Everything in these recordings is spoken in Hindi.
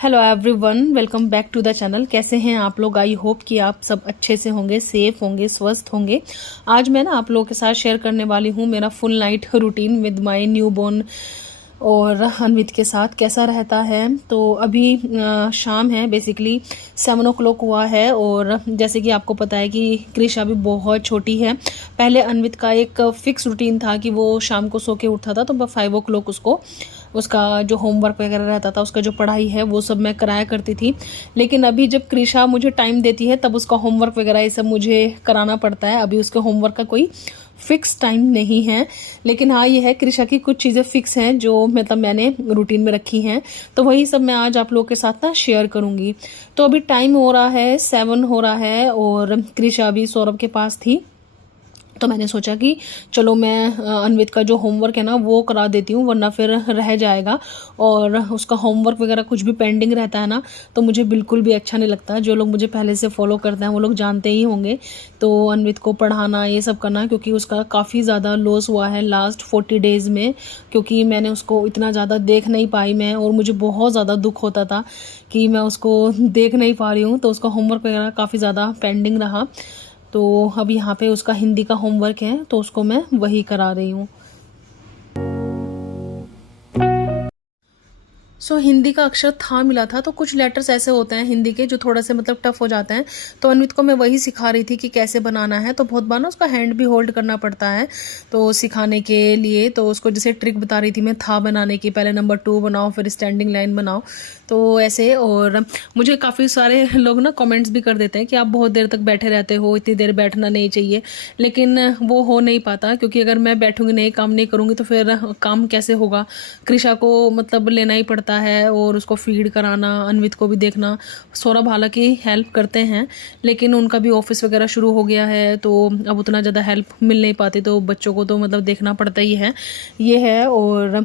Hello everyone, welcome back to the channel. कैसे हैं आप लोग? आई होप कि आप सब अच्छे से होंगे, सेफ होंगे, स्वस्थ होंगे। आज मैं ना आप लोगों के साथ शेयर करने वाली हूँ मेरा full night routine with my new born और अनवित के साथ कैसा रहता है। तो अभी शाम है, बेसिकली 7 o'clock हुआ है। और जैसे कि आपको पता है कि कृषा भी बहुत छोटी है। पहले अनवित का एक फिक्स रूटीन था कि वो शाम को सो के उठता था, तो 5 o'clock उसको उसका जो होमवर्क वगैरह रहता था, उसका जो पढ़ाई है वो सब मैं कराया करती थी। लेकिन अभी जब कृषा मुझे टाइम देती है तब उसका होमवर्क वगैरह ये सब मुझे कराना पड़ता है। अभी उसके होमवर्क का कोई फिक्स टाइम नहीं है। लेकिन हाँ, ये है कृषा की कुछ चीज़ें फिक्स हैं जो मतलब मैंने रूटीन में रखी हैं। तो वही सब मैं आज आप लोगों के साथ ना शेयर करूँगी। तो अभी टाइम हो रहा है 7 हो रहा है और कृषा अभी सौरभ के पास थी। तो मैंने सोचा कि चलो मैं अनवित का जो होमवर्क है ना वो करा देती हूँ, वरना फिर रह जाएगा। और उसका होमवर्क वगैरह कुछ भी पेंडिंग रहता है ना, तो मुझे बिल्कुल भी अच्छा नहीं लगता। जो लोग मुझे पहले से फॉलो करते हैं वो लोग जानते ही होंगे। तो अनवित को पढ़ाना ये सब करना, क्योंकि उसका काफ़ी ज़्यादा लॉस हुआ है लास्ट 40 डेज़ में। क्योंकि मैंने उसको इतना ज़्यादा देख नहीं पाई मैं, और मुझे बहुत ज़्यादा दुख होता था कि मैं उसको देख नहीं पा रही हूँ। तो उसका होमवर्क वगैरह काफ़ी ज़्यादा पेंडिंग रहा। तो अब यहाँ पे उसका हिंदी का होमवर्क है, तो उसको मैं वही करा रही हूँ। हिंदी का अक्षर था मिला था, तो कुछ लेटर्स ऐसे होते हैं हिंदी के जो थोड़ा से मतलब टफ हो जाते हैं। तो अनवित को मैं वही सिखा रही थी कि कैसे बनाना है। तो बहुत बार ना उसका हैंड भी होल्ड करना पड़ता है तो सिखाने के लिए। तो उसको जैसे ट्रिक बता रही थी मैं था बनाने की, पहले नंबर 2 बनाओ, फिर स्टैंडिंग लाइन बनाओ, तो ऐसे। और मुझे काफ़ी सारे लोग ना कमेंट्स भी कर देते हैं कि आप बहुत देर तक बैठे रहते हो, इतनी देर बैठना नहीं चाहिए। लेकिन वो हो नहीं पाता, क्योंकि अगर मैं बैठूंगी नहीं, काम नहीं करूँगी, तो फिर काम कैसे होगा। कृषा को मतलब लेना ही पड़ता है और उसको फीड कराना, अनवित को भी देखना। सौरभ हालांकि हेल्प करते हैं, लेकिन उनका भी ऑफिस वगैरह शुरू हो गया है, तो अब उतना ज़्यादा हेल्प मिल नहीं पाती। तो बच्चों को तो मतलब देखना पड़ता ही है, ये है। और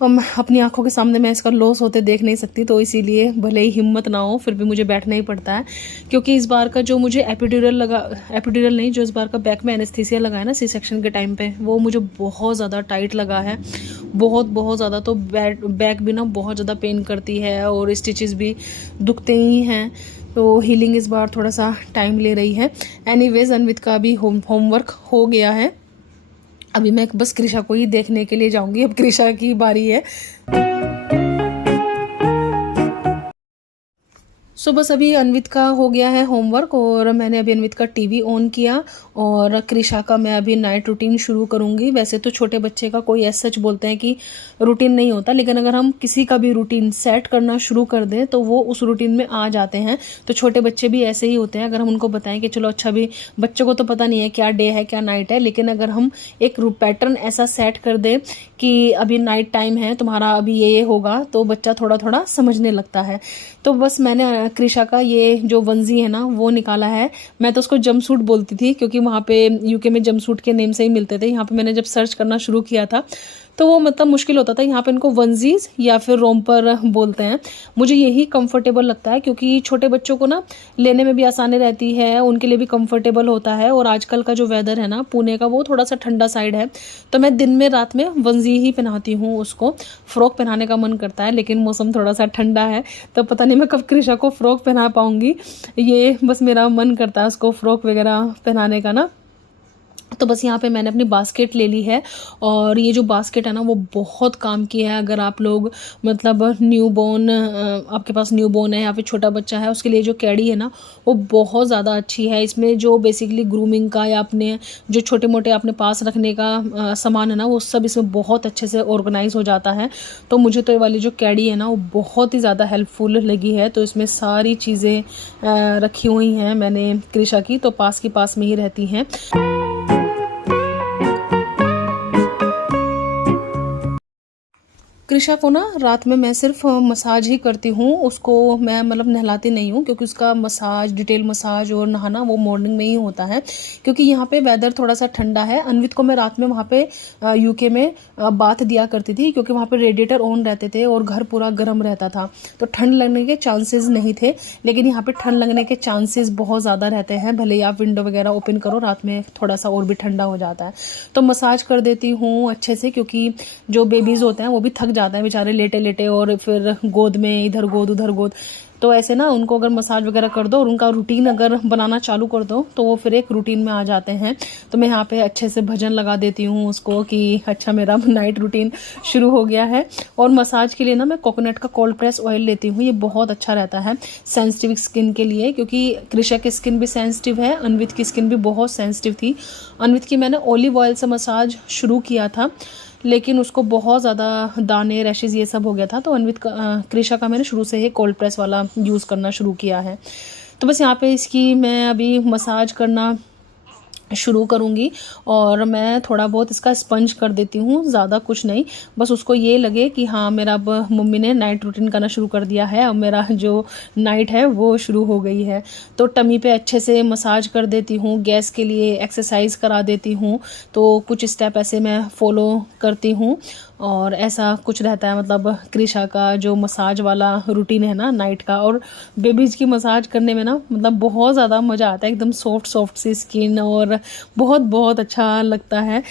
हम अपनी आंखों के सामने मैं इसका लॉस होते देख नहीं सकती, तो इसीलिए भले ही हिम्मत ना हो फिर भी मुझे बैठना ही पड़ता है। क्योंकि इस बार का जो मुझे एपिड्यूरल नहीं, जो इस बार का बैक में एनेस्थीसिया लगा है ना सी सेक्शन के टाइम पे, वो मुझे बहुत ज़्यादा टाइट लगा है, बहुत बहुत ज़्यादा। तो बैक भी ना बहुत ज़्यादा पेन करती है और स्टिचेस भी दुखते ही हैं। तो हीलिंग इस बार थोड़ा सा टाइम ले रही है। एनीवेज अनवित का भी होमवर्क हो गया है। अभी मैं बस कृषा को ही देखने के लिए जाऊंगी, अब कृषा की बारी है। बस अभी अनवित का हो गया है होमवर्क और मैंने अभी अनवित का टीवी ऑन किया और कृषा का मैं अभी नाइट रूटीन शुरू करूंगी। वैसे तो छोटे बच्चे का कोई ऐसा सच बोलते हैं कि रूटीन नहीं होता, लेकिन अगर हम किसी का भी रूटीन सेट करना शुरू कर दें तो वो उस रूटीन में आ जाते हैं। तो छोटे बच्चे भी ऐसे ही होते हैं। अगर हम उनको बताएं कि चलो अच्छा, भी बच्चों को तो पता नहीं है क्या डे है क्या नाइट है, लेकिन अगर हम एक पैटर्न ऐसा सेट कर दें कि अभी नाइट टाइम है तुम्हारा, अभी ये होगा, तो बच्चा थोड़ा थोड़ा समझने लगता है। तो बस मैंने कृषा का ये जो वंजी है ना वो निकाला है। मैं तो उसको जंपसूट बोलती थी, क्योंकि वहाँ पे यूके में जंपसूट के नेम से ही मिलते थे। यहाँ पे मैंने जब सर्च करना शुरू किया था तो वो मतलब मुश्किल होता था। यहाँ पे इनको वंजीज या फिर रोम्पर बोलते हैं। मुझे यही कंफर्टेबल लगता है, क्योंकि छोटे बच्चों को ना लेने में भी आसानी रहती है, उनके लिए भी कंफर्टेबल होता है। और आजकल का जो वेदर है ना पुणे का, वो थोड़ा सा ठंडा साइड है, तो मैं दिन में रात में वंजी ही पहनाती हूँ उसको। फ्रॉक पहनाने का मन करता है, लेकिन मौसम थोड़ा सा ठंडा है, तो पता नहीं मैं कब कृषा को फ्रॉक पहना पाऊंगी। ये बस मेरा मन करता है उसको फ्रॉक वगैरह पहनाने का ना। तो बस यहाँ पे मैंने अपनी बास्केट ले ली है, और ये जो बास्केट है ना वो बहुत काम की है। अगर आप लोग मतलब न्यूबॉर्न, आपके पास न्यूबॉर्न है या फिर छोटा बच्चा है, उसके लिए जो कैडी है ना वो बहुत ज़्यादा अच्छी है। इसमें जो बेसिकली ग्रूमिंग का या अपने जो छोटे मोटे अपने पास रखने का सामान है ना, वो सब इसमें बहुत अच्छे से ऑर्गेनाइज हो जाता है। तो मुझे तो ये वाली जो कैडी है ना वो बहुत ही ज़्यादा हेल्पफुल लगी है। तो इसमें सारी चीज़ें रखी हुई हैं मैंने कृषा की, तो पास में ही रहती हैं। कृषा को ना रात में मैं सिर्फ मसाज ही करती हूँ, उसको मैं मतलब नहलाती नहीं हूँ, क्योंकि उसका मसाज, डिटेल मसाज और नहाना वो मॉर्निंग में ही होता है। क्योंकि यहाँ पे वेदर थोड़ा सा ठंडा है। अनवित को मैं रात में वहाँ पे यूके में बाथ दिया करती थी, क्योंकि वहाँ पे रेडिएटर ऑन रहते थे और घर पूरा गर्म रहता था, तो ठंड लगने के चांसेस नहीं थे। लेकिन यहाँ पे ठंड लगने के चांसेस बहुत ज़्यादा रहते हैं, भले ही आप विंडो वगैरह ओपन करो, रात में थोड़ा सा और भी ठंडा हो जाता है। तो मसाज कर देती हूँ अच्छे से, क्योंकि जो बेबीज़ होते हैं वो भी थक जाते हैं बेचारे लेटे लेटे, और फिर गोद में इधर गोद उधर गोद। तो ऐसे ना उनको अगर मसाज वगैरह कर दो और उनका रूटीन अगर बनाना चालू कर दो तो वो फिर एक रूटीन में आ जाते हैं। तो मैं यहाँ पे अच्छे से भजन लगा देती हूँ उसको कि अच्छा मेरा नाइट रूटीन शुरू हो गया है। और मसाज के लिए ना मैं कोकोनट का कोल्ड प्रेस ऑयल लेती हूँ, ये बहुत अच्छा रहता है सेंसिटिव स्किन के लिए, क्योंकि कृषा की स्किन भी सेंसिटिव है, अन्वित की स्किन भी बहुत सेंसिटिव थी। अन्वित की मैंने ऑलिव ऑयल से मसाज शुरू किया था, लेकिन उसको बहुत ज़्यादा दाने रैशेज़ ये सब हो गया था, तो अन्वित का कृषा का मैंने शुरू से ही कोल्ड प्रेस वाला यूज़ करना शुरू किया है। तो बस यहाँ पे इसकी मैं अभी मसाज करना शुरू करूँगी, और मैं थोड़ा बहुत इसका स्पंज कर देती हूँ, ज़्यादा कुछ नहीं, बस उसको ये लगे कि हाँ मेरा अब मम्मी ने नाइट रूटीन करना शुरू कर दिया है, अब मेरा जो नाइट है वो शुरू हो गई है। तो टमी पे अच्छे से मसाज कर देती हूँ, गैस के लिए एक्सरसाइज करा देती हूँ, तो कुछ स्टेप ऐसे मैं फॉलो करती हूँ। और ऐसा कुछ रहता है, मतलब कृषा का जो मसाज वाला रूटीन है ना नाइट का, और बेबीज़ की मसाज करने में ना मतलब बहुत ज़्यादा मज़ा आता है, एकदम सॉफ्ट सॉफ्ट सी स्किन, और बहुत बहुत अच्छा लगता है।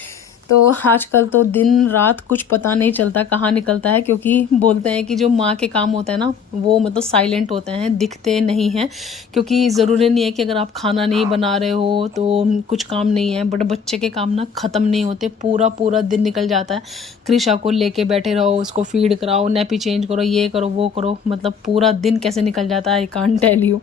तो आजकल तो दिन रात कुछ पता नहीं चलता कहाँ निकलता है, क्योंकि बोलते हैं कि जो माँ के काम होते हैं ना वो मतलब साइलेंट होते हैं, दिखते नहीं हैं, क्योंकि ज़रूरी नहीं है कि अगर आप खाना नहीं बना रहे हो तो कुछ काम नहीं है, बट बच्चे के काम ना ख़त्म नहीं होते, पूरा पूरा दिन निकल जाता है। कृषा को लेके बैठे रहो, उसको फीड कराओ, नैपी चेंज करो, ये करो वो करो, मतलब पूरा दिन कैसे निकल जाता है आई कांट टेल यू।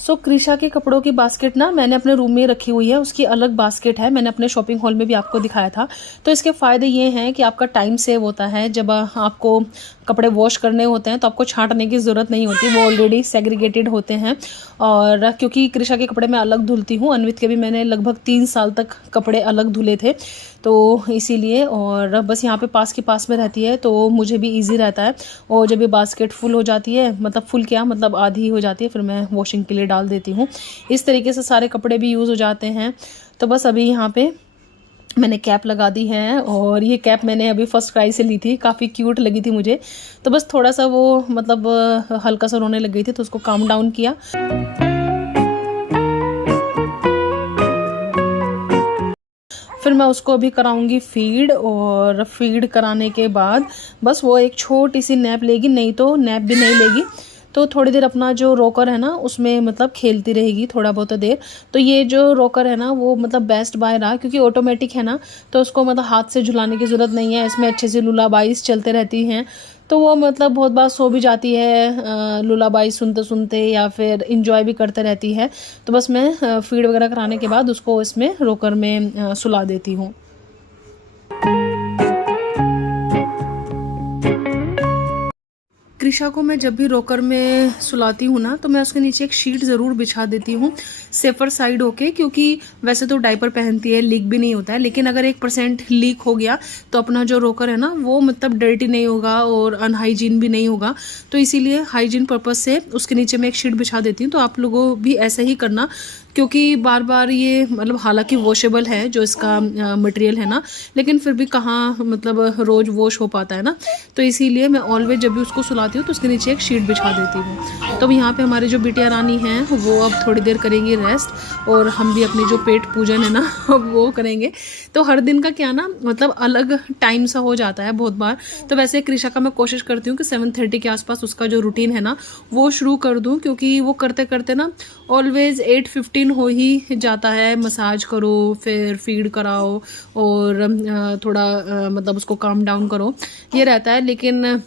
सो कृषा के कपड़ों की बास्केट ना मैंने अपने रूम में रखी हुई है, उसकी अलग बास्केट है, मैंने अपने शॉपिंग हॉल में भी आपको दिखाया था। तो इसके फ़ायदे ये हैं कि आपका टाइम सेव होता है, जब आपको कपड़े वॉश करने होते हैं तो आपको छांटने की ज़रूरत नहीं होती, वो ऑलरेडी सेग्रीगेटेड होते हैं। और क्योंकि कृषा के कपड़े मैं अलग धुलती हूँ, अन्वित के भी मैंने लगभग 3 साल तक कपड़े अलग धुले थे, तो इसीलिए। और बस यहाँ पे पास के पास में रहती है तो मुझे भी ईजी रहता है। और जब ये बास्केट फुल हो जाती है, मतलब फुल क्या मतलब आधी हो जाती है, फिर मैं वॉशिंग के लिए डाल देती हूँ। इस तरीके से सारे कपड़े भी यूज़ हो जाते हैं। तो बस अभी यहाँ पे मैंने कैप लगा दी है, और ये कैप मैंने अभी फर्स्ट क्राई से ली थी, काफ़ी क्यूट लगी थी मुझे। तो बस थोड़ा सा वो मतलब हल्का सा रोने लग गई थी, तो उसको काम डाउन किया। फिर मैं उसको अभी कराऊंगी फीड, और फीड कराने के बाद बस वो एक छोटी सी नैप लेगी, नहीं तो नैप भी नहीं लेगी, तो थोड़ी देर अपना जो रॉकर है ना उसमें मतलब खेलती रहेगी थोड़ा बहुत देर। तो ये जो रॉकर है ना वो मतलब बेस्ट बाय रहा, क्योंकि ऑटोमेटिक है ना, तो उसको मतलब हाथ से झुलाने की ज़रूरत नहीं है, इसमें अच्छे से लुलाबाइज चलते रहती हैं, तो वो मतलब बहुत बार सो भी जाती है लुलाबाई सुनते सुनते, या फिर इंजॉय भी करते रहती है। तो बस मैं फीड वगैरह कराने के बाद उसको इसमें रॉकर में सुला देती हूँ। कृषा को मैं जब भी रॉकर में सुलाती हूँ ना, तो मैं उसके नीचे एक शीट ज़रूर बिछा देती हूँ, सेफर साइड होके, क्योंकि वैसे तो डायपर पहनती है, लीक भी नहीं होता है, लेकिन अगर 1% लीक हो गया तो अपना जो रॉकर है ना वो मतलब डर्टी नहीं होगा और अनहाइजीन भी नहीं होगा। तो इसीलिए हाइजीन पर्पज़ से उसके नीचे मैं एक शीट बिछा देती हूँ। तो आप लोगों भी ऐसा ही करना, क्योंकि बार बार ये मतलब हालांकि वॉशेबल है जो इसका मटेरियल है ना, लेकिन फिर भी कहाँ मतलब रोज़ वॉश हो पाता है ना, तो इसीलिए मैं ऑलवेज जब भी उसको सुलाती हूँ तो उसके नीचे एक शीट बिछा देती हूँ। तो अब यहाँ पे हमारी जो बिटिया रानी हैं वो अब थोड़ी देर करेंगी रेस्ट, और हम भी अपनी जो पेट पूजन है ना अब वो करेंगे। तो हर दिन का क्या ना मतलब अलग टाइम सा हो जाता है बहुत बार। तो वैसे कृषा का मैं कोशिश करती हूँ कि 7:30 के आसपास उसका जो रूटीन है ना वो शुरू कर दूँ, क्योंकि वो करते करते ना ऑलवेज 8:15 हो ही जाता है। मसाज करो, फिर फीड कराओ, और थोड़ा मतलब उसको काम डाउन करो, ये रहता है। लेकिन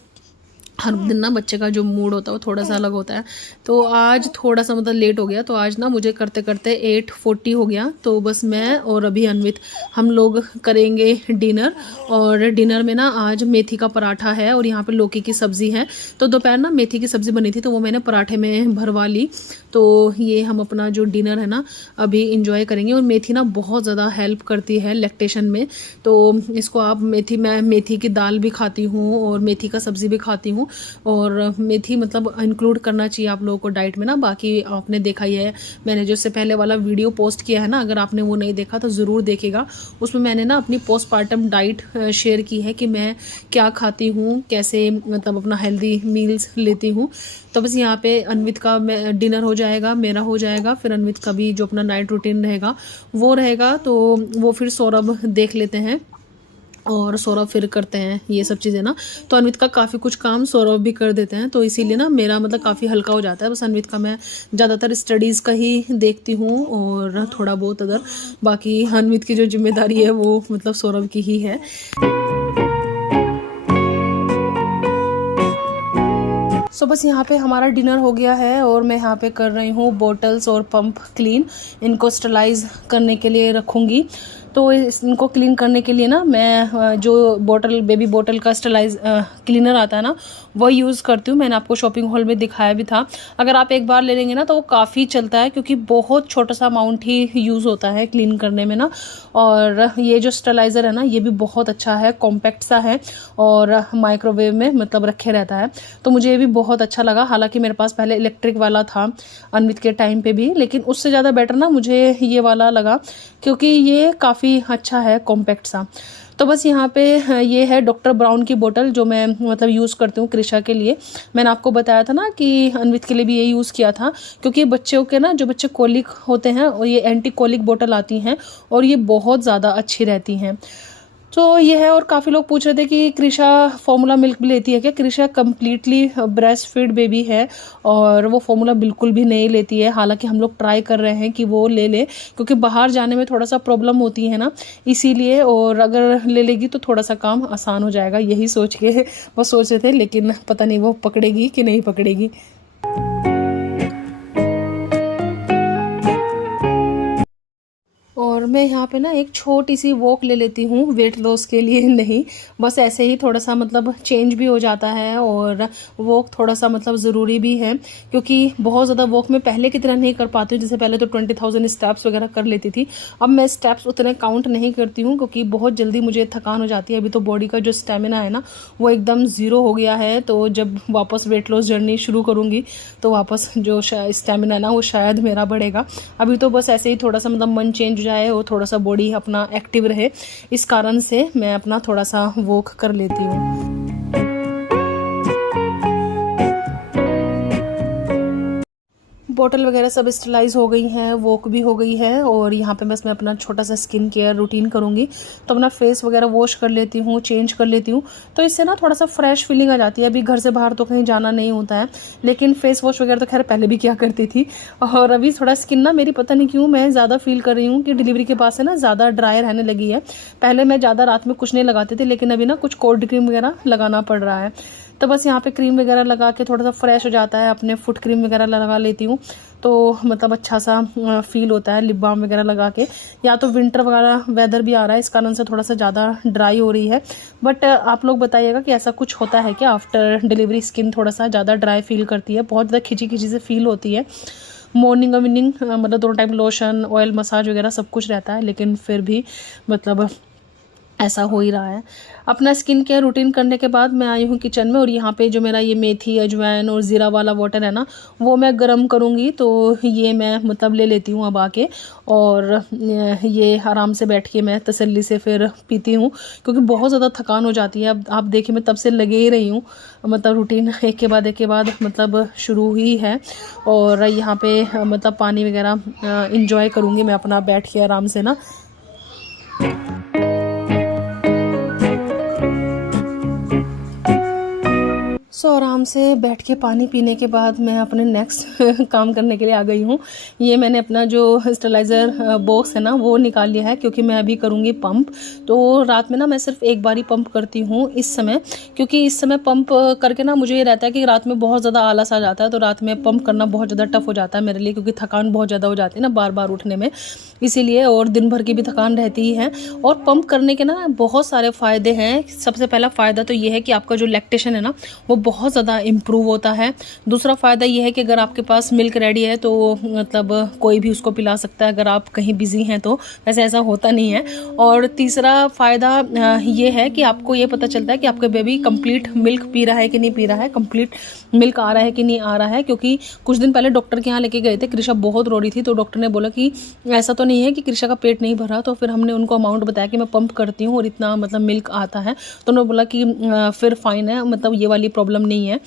हर दिन ना बच्चे का जो मूड होता है वो थोड़ा सा अलग होता है। तो आज थोड़ा सा मतलब लेट हो गया, तो आज ना मुझे करते करते 8:40 हो गया। तो बस मैं और अभी अन्वित हम लोग करेंगे डिनर, और डिनर में ना आज मेथी का पराठा है और यहाँ पे लौकी की सब्ज़ी है। तो दोपहर ना मेथी की सब्ज़ी बनी थी तो वो मैंने पराठे में भरवा ली। तो ये हम अपना जो डिनर है ना अभी इंजॉय करेंगे। और मेथी ना बहुत ज़्यादा हेल्प करती है लैक्टेशन में, तो इसको आप मैं मेथी की दाल भी खाती हूँ और मेथी का सब्ज़ी भी खाती हूँ, और मेथी मतलब इंक्लूड करना चाहिए आप लोगों को डाइट में ना। बाकी आपने देखा ही है, मैंने जो इससे पहले वाला वीडियो पोस्ट किया है ना, अगर आपने वो नहीं देखा तो ज़रूर देखेगा। उसमें मैंने ना अपनी पोस्टपार्टम डाइट शेयर की है कि मैं क्या खाती हूँ, कैसे मतलब अपना हेल्दी मील्स लेती हूँ। तो बस यहाँ पे अन्वित का डिनर हो जाएगा, मेरा हो जाएगा, फिर अन्वित का भी जो अपना नाइट रूटीन रहेगा वो रहेगा, तो वो फिर सौरभ देख लेते हैं। और सौरभ फिर करते हैं ये सब चीज़ें ना। तो अन्वित का काफ़ी कुछ काम सौरभ भी कर देते हैं, तो इसीलिए ना मेरा मतलब काफ़ी हल्का हो जाता है। बस अन्वित का मैं ज़्यादातर स्टडीज़ का ही देखती हूँ और थोड़ा बहुत अदर, बाकी अन्वित की जो जिम्मेदारी है वो मतलब सौरभ की ही है। सो बस यहाँ पे हमारा डिनर हो गया है और मैं यहाँ पे कर रही हूँ बोटल्स और पंप क्लीन। इनको स्टरलाइज करने के लिए रखूँगी। तो इनको क्लीन करने के लिए ना मैं जो बोतल बेबी बोतल का स्टरलाइज क्लीनर आता है ना वो यूज़ करती हूँ। मैंने आपको शॉपिंग हॉल में दिखाया भी था। अगर आप एक बार ले लेंगे ना तो वो काफ़ी चलता है, क्योंकि बहुत छोटा सा अमाउंट ही यूज़ होता है क्लीन करने में ना। और ये जो स्टरलाइज़र है ना ये भी बहुत अच्छा है, कॉम्पैक्ट सा है और माइक्रोवेव में मतलब रखे रहता है। तो मुझे ये भी बहुत अच्छा लगा। हालांकि मेरे पास पहले इलेक्ट्रिक वाला था अन्वित के टाइम पे भी, लेकिन उससे ज़्यादा बेटर ना मुझे ये वाला लगा, क्योंकि ये काफ़ी अच्छा है, कॉम्पैक्ट सा। तो बस यहाँ पे ये है डॉक्टर ब्राउन की बोतल जो मैं मतलब यूज़ करती हूँ कृषा के लिए। मैंने आपको बताया था ना कि अन्वित के लिए भी ये यूज़ किया था, क्योंकि बच्चों के ना जो बच्चे कोलिक होते हैं और ये एंटी कोलिक बोतल आती हैं और ये बहुत ज़्यादा अच्छी रहती हैं। तो ये है। और काफ़ी लोग पूछ रहे थे कि कृषा फॉर्मूला मिल्क भी लेती है क्या। Krisha completely breast feed baby है और वो फॉर्मूला बिल्कुल भी नहीं लेती है। हालांकि हम लोग ट्राई कर रहे हैं कि वो ले ले, क्योंकि बाहर जाने में थोड़ा सा प्रॉब्लम होती है ना, इसीलिए। और अगर ले लेगी तो थोड़ा सा काम आसान हो जाएगा, यही सोच के वो सोच रहे थे, लेकिन पता नहीं वो पकड़ेगी कि नहीं पकड़ेगी। और मैं यहाँ पे ना एक छोटी सी वॉक ले लेती हूँ, वेट लॉस के लिए नहीं, बस ऐसे ही थोड़ा सा मतलब चेंज भी हो जाता है और वॉक थोड़ा सा मतलब ज़रूरी भी है, क्योंकि बहुत ज़्यादा वॉक मैं पहले की तरह नहीं कर पाती हूँ। जैसे पहले तो 20,000 स्टेप्स वगैरह कर लेती थी, अब मैं स्टेप्स उतने काउंट नहीं करती हूँ, क्योंकि बहुत जल्दी मुझे थकान हो जाती है। अभी तो बॉडी का जो स्टेमिना है ना वो एकदम ज़ीरो हो गया है। तो जब वापस वेट लॉस जर्नी शुरू करूँगी तो वापस जो स्टेमिना है ना वो शायद मेरा बढ़ेगा। अभी तो बस ऐसे ही थोड़ा सा मतलब मन चेंज हो जाए और थोड़ा सा बॉडी अपना एक्टिव रहे, इस कारण से मैं अपना थोड़ा सा वॉक कर लेती हूँ। बॉटल वगैरह सब स्टरलाइज हो गई हैं, वॉक भी हो गई है और यहाँ पे बस मैं अपना छोटा सा स्किन केयर रूटीन करूँगी। तो अपना फेस वगैरह वॉश कर लेती हूँ, चेंज कर लेती हूँ, तो इससे ना थोड़ा सा फ्रेश फीलिंग आ जाती है। अभी घर से बाहर तो कहीं जाना नहीं होता है, लेकिन फेस वॉश वगैरह तो खैर पहले भी किया करती थी। और अभी थोड़ा स्किन ना मेरी पता नहीं क्यों मैं ज़्यादा फील कर रही हूँ कि डिलीवरी के बाद से ना ज़्यादा ड्राई रहने लगी है। पहले मैं ज़्यादा रात में कुछ नहीं लगाती थी, लेकिन अभी ना कुछ कोल्ड क्रीम वगैरह लगाना पड़ रहा है। तो बस यहाँ पे क्रीम वगैरह लगा के थोड़ा सा फ्रेश हो जाता है, अपने फुट क्रीम वगैरह लगा लेती हूँ, तो मतलब अच्छा सा फील होता है लिप बाम वगैरह लगा के। या तो विंटर वगैरह वेदर भी आ रहा है, इस कारण से थोड़ा सा ज़्यादा ड्राई हो रही है। बट आप लोग बताइएगा कि ऐसा कुछ होता है क्या, आफ्टर डिलीवरी स्किन थोड़ा सा ज़्यादा ड्राई फील करती है, बहुत ज़्यादा खिंची खिंची से फील होती है। मॉर्निंग और इवनिंग मतलब दोनों टाइम लोशन ऑयल मसाज वगैरह सब कुछ रहता है, लेकिन फिर भी मतलब ऐसा हो ही रहा है। अपना स्किन केयर रूटीन करने के बाद मैं आई हूँ किचन में और यहाँ पे जो मेरा ये मेथी अजवाइन और ज़ीरा वाला वाटर है ना वो मैं गर्म करूँगी। तो ये मैं मतलब ले लेती हूँ अब आके, और ये आराम से बैठ के मैं तसल्ली से फिर पीती हूँ, क्योंकि बहुत ज़्यादा थकान हो जाती है। अब आप देखिए मैं तब से लगे ही रही हूँ, मतलब रूटीन एक के बाद मतलब शुरू ही है। और यहाँ पे मतलब पानी वगैरह इंजॉय करूँगी मैं अपना बैठ के आराम से ना। आराम से बैठ के पानी पीने के बाद मैं अपने नेक्स्ट काम करने के लिए आ गई हूँ। ये मैंने अपना जो स्टरलाइज़र बॉक्स है ना वो निकाल लिया है, क्योंकि मैं अभी करूँगी पंप। तो रात में ना मैं सिर्फ एक बार ही पंप करती हूँ इस समय, क्योंकि इस समय पंप करके ना मुझे ये रहता है कि रात में बहुत ज़्यादा आलस आ जाता है, तो रात में पंप करना बहुत ज़्यादा टफ हो जाता है मेरे लिए, क्योंकि थकान बहुत ज़्यादा हो जाती है ना बार बार उठने में, इसीलिए। और दिन भर की भी थकान रहती ही है। और पंप करने के ना बहुत सारे फ़ायदे हैं। सबसे पहला फ़ायदा तो ये है कि आपका जो लैक्टेशन है ना वो बहुत ज़्यादा इम्प्रूव होता है। दूसरा फ़ायदा ये है कि अगर आपके पास मिल्क रेडी है तो मतलब कोई भी उसको पिला सकता है, अगर आप कहीं बिज़ी हैं तो। वैसे ऐसा होता नहीं है। और तीसरा फ़ायदा ये है कि आपको ये पता चलता है कि आपका बेबी कंप्लीट मिल्क पी रहा है कि नहीं पी रहा है, कंप्लीट मिल्क आ रहा है कि नहीं आ रहा है। क्योंकि कुछ दिन पहले डॉक्टर के यहाँ लेके गए थे, कृषा बहुत रो रही थी, तो डॉक्टर ने बोला कि ऐसा तो नहीं है कि कृषा का पेट नहीं भरा। तो फिर हमने उनको अमाउंट बताया कि मैं पंप करती हूँ और इतना मतलब मिल्क आता है, तो उन्होंने बोला कि फिर फाइन है, मतलब ये वाली प्रॉब्लम नहीं है।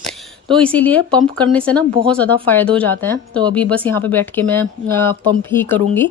तो इसीलिए पंप करने से ना बहुत ज़्यादा फ़ायदे हो जाते हैं। तो अभी बस यहाँ पे बैठ के मैं पंप ही करूँगी।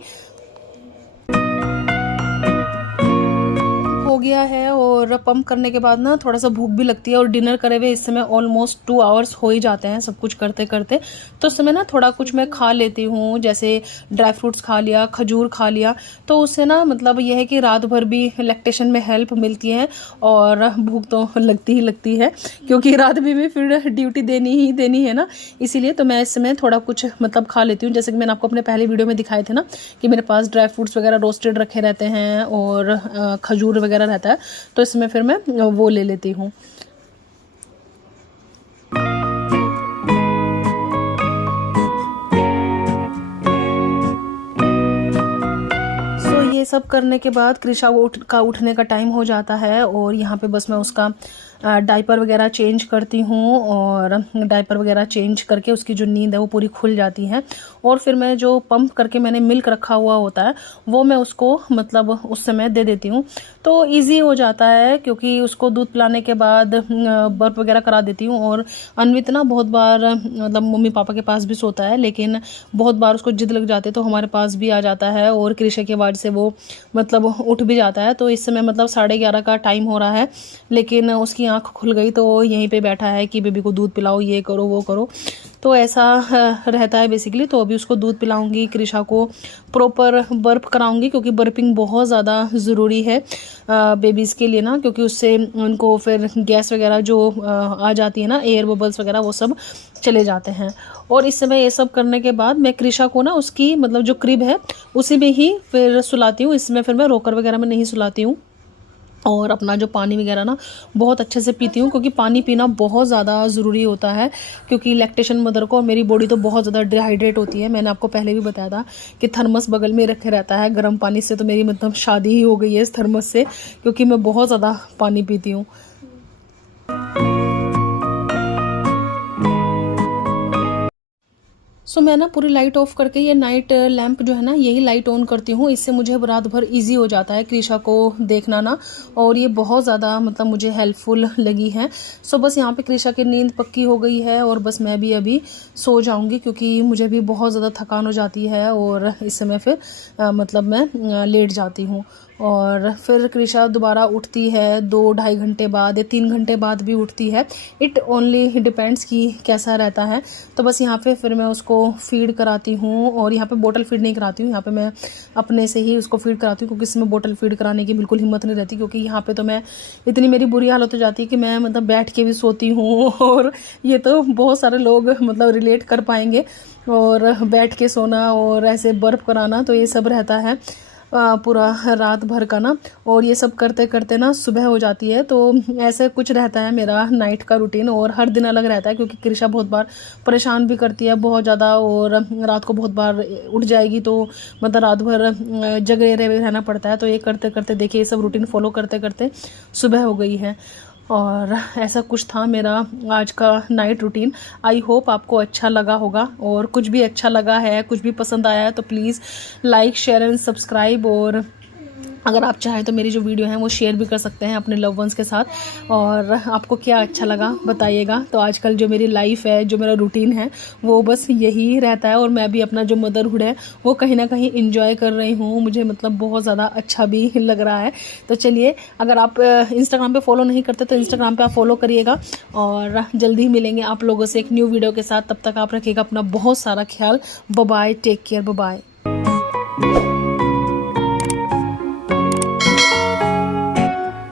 हो गया है और पंप करने के बाद ना थोड़ा सा भूख भी लगती है, और डिनर करे हुए इस समय ऑलमोस्ट 2 आवर्स हो ही जाते हैं सब कुछ करते करते। तो उस समय ना थोड़ा कुछ मैं खा लेती हूँ, जैसे ड्राई फ्रूट्स खा लिया, खजूर खा लिया। तो उससे ना मतलब यह है कि रात भर भी लैक्टेशन में हेल्प मिलती है और भूख तो लगती ही लगती है, क्योंकि रात भी फिर ड्यूटी देनी ही देनी है ना। इसीलिए तो मैं इस समय थोड़ा कुछ मतलब खा लेती हूँ। जैसे कि मैंने आपको अपने पहले वीडियो में दिखाए थे ना कि मेरे पास ड्राई फ्रूट्स वगैरह रोस्टेड रखे रहते हैं और खजूर वगैरह रहता है, तो इसमें फिर मैं वो ले लेती हूँ। ये सब करने के बाद कृषा उठने का टाइम हो जाता है, और यहाँ पे बस मैं उसका डायपर वगैरह चेंज करती हूँ, और डायपर वगैरह चेंज करके उसकी जो नींद है वो पूरी खुल जाती है। और फिर मैं जो पंप करके मैंने मिल्क रखा हुआ होता है वो मैं उसको मतलब उस समय दे देती हूँ, तो इजी हो जाता है, क्योंकि उसको दूध पिलाने के बाद बर्फ वगैरह करा देती हूँ। और अन्वित ना बहुत बार मतलब मम्मी पापा के पास भी सोता है, लेकिन बहुत बार उसको जिद लग जाती है तो हमारे पास भी आ जाता है, और कृषा की आवाज़ से वो मतलब उठ भी जाता है। तो इस समय मतलब 11:30 का टाइम हो रहा है, लेकिन उसकी आँख खुल गई तो यहीं पे बैठा है कि बेबी को दूध पिलाओ, ये करो वो करो। तो ऐसा रहता है बेसिकली। तो अभी उसको दूध पिलाऊंगी, कृषा को प्रॉपर बर्प कराऊंगी, क्योंकि बर्पिंग बहुत ज़्यादा ज़रूरी है बेबीज़ के लिए ना, क्योंकि उससे उनको फिर गैस वगैरह जो आ जाती है ना, एयर बबल्स वगैरह, वो सब चले जाते हैं। और इस समय ये सब करने के बाद मैं कृषा को ना उसकी मतलब जो क्रिब है उसी में ही फिर सुलाती हूँ। इसमें फिर मैं रोकर वगैरह में नहीं सुलाती हूँ, और अपना जो पानी वगैरह ना बहुत अच्छे से पीती हूँ, क्योंकि पानी पीना बहुत ज़्यादा ज़रूरी होता है, क्योंकि लैक्टेशन मदर को, और मेरी बॉडी तो बहुत ज़्यादा डिहाइड्रेट होती है। मैंने आपको पहले भी बताया था कि थर्मस बगल में रखे रहता है गर्म पानी से, तो मेरी मतलब शादी ही हो गई है इस थर्मस से, क्योंकि मैं बहुत ज़्यादा पानी पीती हूँ। सो मैं ना पूरी लाइट ऑफ करके ये नाइट लैंप जो है ना यही लाइट ऑन करती हूँ। इससे मुझे रात भर इजी हो जाता है कृषा को देखना ना, और ये बहुत ज़्यादा मतलब मुझे हेल्पफुल लगी है। सो बस यहाँ पे कृषा की नींद पक्की हो गई है, और बस मैं भी अभी सो जाऊँगी, क्योंकि मुझे भी बहुत ज़्यादा थकान हो जाती है, और इस समय फिर मतलब मैं लेट जाती हूँ। और फिर कृषा दोबारा उठती है 2-2.5 घंटे बाद या 3 घंटे बाद भी उठती है। इट ओनली डिपेंड्स कि कैसा रहता है। तो बस यहाँ पे फिर मैं उसको फीड कराती हूँ, और यहाँ पे बोतल फीड नहीं कराती हूँ, यहाँ पे मैं अपने से ही उसको फीड कराती हूँ, क्योंकि इसमें बोतल फीड कराने की बिल्कुल हिम्मत नहीं रहती, क्योंकि यहाँ पे तो मैं इतनी मेरी बुरी हालत हो जाती है कि मैं मतलब बैठ के भी सोती हूँ और ये तो बहुत सारे लोग मतलब रिलेट कर पाएंगे। और बैठ के सोना और ऐसे बर्फ कराना, तो ये सब रहता है पूरा रात भर का ना, और ये सब करते करते ना सुबह हो जाती है। तो ऐसे कुछ रहता है मेरा नाइट का रूटीन, और हर दिन अलग रहता है, क्योंकि कृषा बहुत बार परेशान भी करती है बहुत ज़्यादा, और रात को बहुत बार उठ जाएगी तो मतलब रात भर जगे रहना पड़ता है। तो ये करते करते देखिए, ये सब रूटीन फॉलो करते करते सुबह हो गई है, और ऐसा कुछ था मेरा आज का नाइट रूटीन। आई होप आपको अच्छा लगा होगा, और कुछ भी अच्छा लगा है, कुछ भी पसंद आया है तो please like, share and subscribe. और अगर आप चाहें तो मेरी जो वीडियो है वो शेयर भी कर सकते हैं अपने लव वंस के साथ। और आपको क्या अच्छा लगा बताइएगा। तो आजकल जो मेरी लाइफ है, जो मेरा रूटीन है, वो बस यही रहता है, और मैं भी अपना जो मदरहुड है वो कहीं ना कहीं इंजॉय कर रही हूँ। मुझे मतलब बहुत ज़्यादा अच्छा भी लग रहा है। तो चलिए, अगर आप इंस्टाग्राम पे फॉलो नहीं करते तो इंस्टाग्राम पे आप फॉलो करिएगा, और जल्दी ही मिलेंगे आप लोगों से एक न्यू वीडियो के साथ। तब तक आप रखिएगा अपना बहुत सारा ख्याल। Bye bye, take care, bye bye.